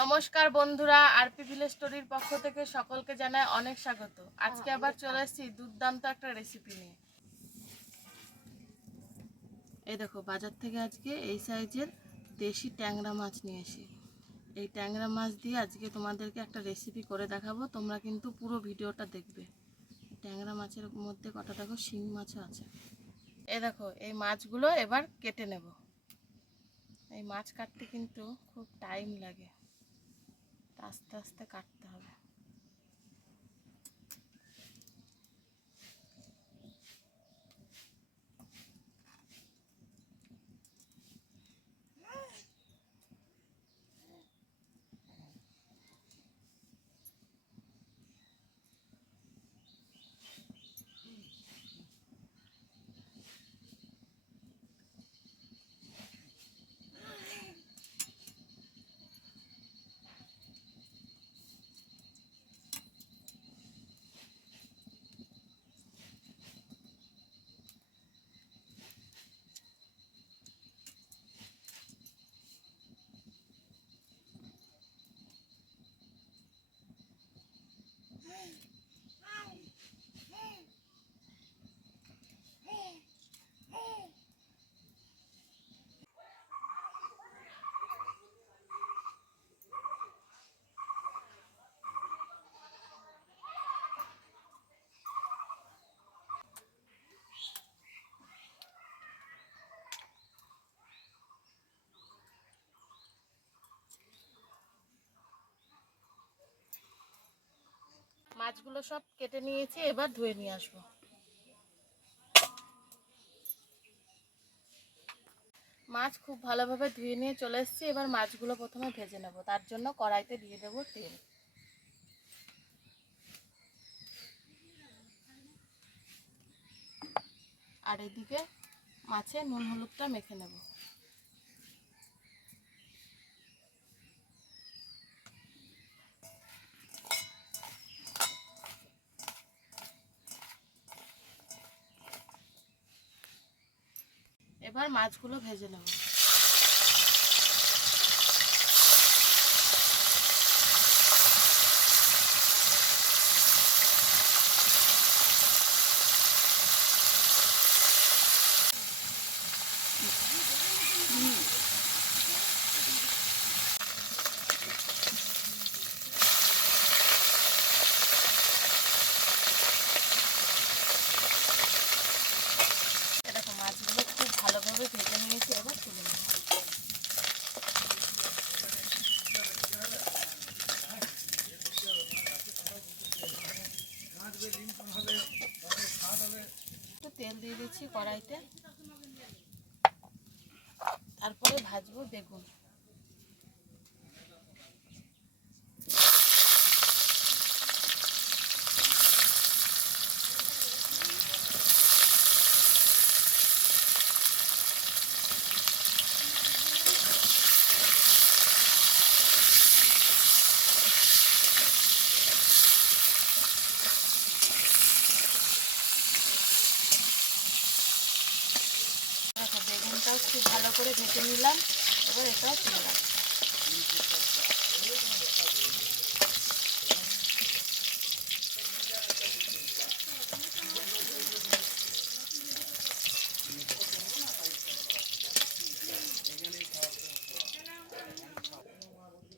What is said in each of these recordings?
নমস্কার বন্ধুরা, RP village স্টোরির পক্ষ থেকে সকলকে জানাই অনেক স্বাগত। আজকে আবার চলে এসেছি দুর্দান্ত একটা রেসিপি নিয়ে। এই দেখো, বাজার থেকে আজকে এই সাইজের দেশি ট্যাংরা মাছ নিয়ে এসি। এই ট্যাংরা মাছ দিয়ে আজকে তোমাদেরকে একটা রেসিপি করে দেখাবো। তোমরা কিন্তু পুরো ভিডিওটা দেখবে। ট্যাংরা মাছের মধ্যে কটা দেখো শিং মাছও আছে। এই দেখো, এই মাছগুলো এবার কেটে নেব। এই মাছ কাটতে কিন্তু খুব টাইম লাগে, আস্তে আস্তে কাটতে হবে। মাছগুলো সব কেটে নিয়েছি, এবার ধুয়ে নিয়ে আসবো। মাছ খুব ভালোভাবে ধুয়ে নিয়ে চলে এসেছি। এবার মাছগুলো প্রথমে ভেজে নেব। তার জন্য কড়াইতে দিয়ে দেবো তেল। আর এদিকে মাছে নুন হলুদটা মেখে নেব। এবার মাছগুলো ভেজে নেব। দেখো, মাছগুলো খুব ভালোভাবে ভেজে নিয়েছি, এবার তুলে নেব। একটু তেল দিয়ে দিচ্ছি কড়াইতে। তারপরে ভাজবো বেগুন। দেখো, বেগুনটাও খুব ভালো করে ভেজে নিলাম। এবার এটাও তুলে রাখবো।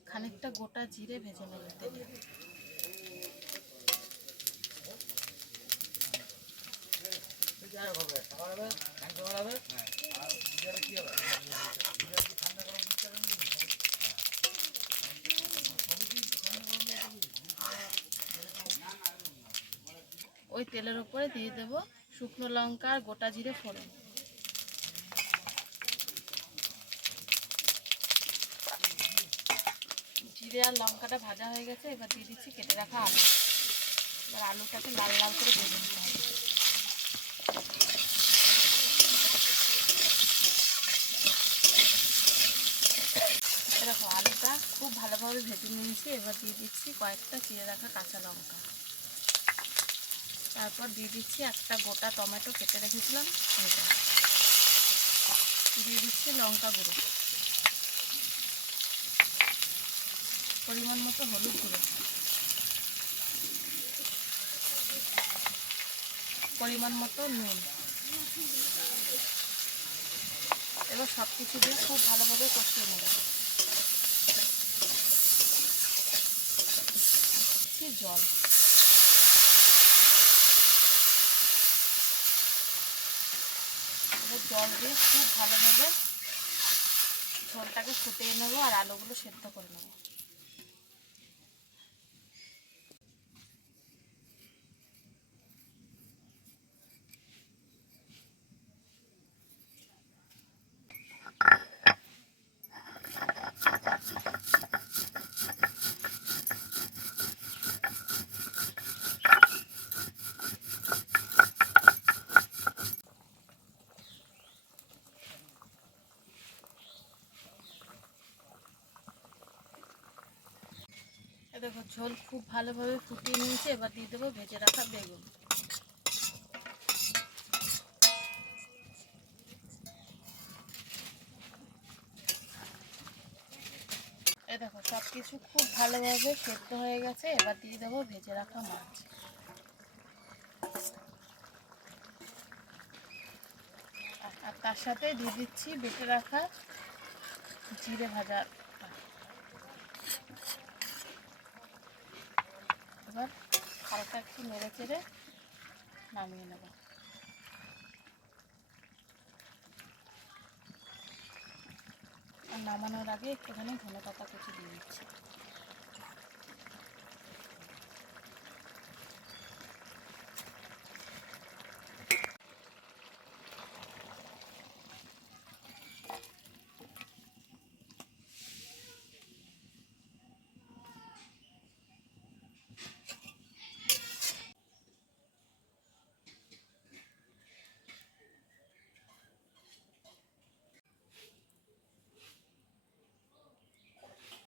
খানিকটা গোটা জিরে ভেজে নেব তেলে। ওই তেলের উপরে দিয়ে দেব শুকনো লঙ্কা আর গোটা জিরে ফোড়ন। জিরে আর লঙ্কাটা ভাজা হয়ে গেছে, এবার দিয়ে দিচ্ছি কেটে রাখা আলু। এবার আলুটাকে লাল লাল করে ভেজে নিতে হবে। দেখো, আলুটা খুব ভালোভাবে ভেজে নিয়েছি। এবার দিয়ে দিচ্ছি কয়েকটা চিড়ে রাখা কাঁচা লঙ্কা। তারপর দিয়ে দিচ্ছি একটা গোটা টমেটো কেটে রেখেছিলাম সেটা। দিয়ে দিচ্ছি লঙ্কা গুঁড়ো। পরিমাণ মতো হলুদ গুঁড়ো, পরিমাণ মতো নুন। এবার সব কিছু দিয়ে খুব ভালোভাবে কষিয়ে নেব। জল, এবার জল দিয়ে খুব ভালোভাবে ঝোলটাকে ফুটিয়ে নেব আর আলুগুলো সেদ্ধ করে নেব। দেখো ঝোল খুব ভালোভাবে ফুটিয়ে নিয়েছে। এবার দিয়ে দেবো ভেজে রাখা বেগুন। এই দেখো সব কিছু খুব ভালোভাবে সেদ্ধ হয়ে গেছে। এবার দিয়ে দেবো ভেজে রাখা মাছ। আর তার সাথে দিয়ে দিচ্ছি বেটে রাখা জিরে ভাজা। এবার হালকা একটু নেড়ে চেড়ে নামিয়ে নেব। আর নামানোর আগে একটুখানি ধনেপাতা কুচি দিয়ে দিচ্ছি।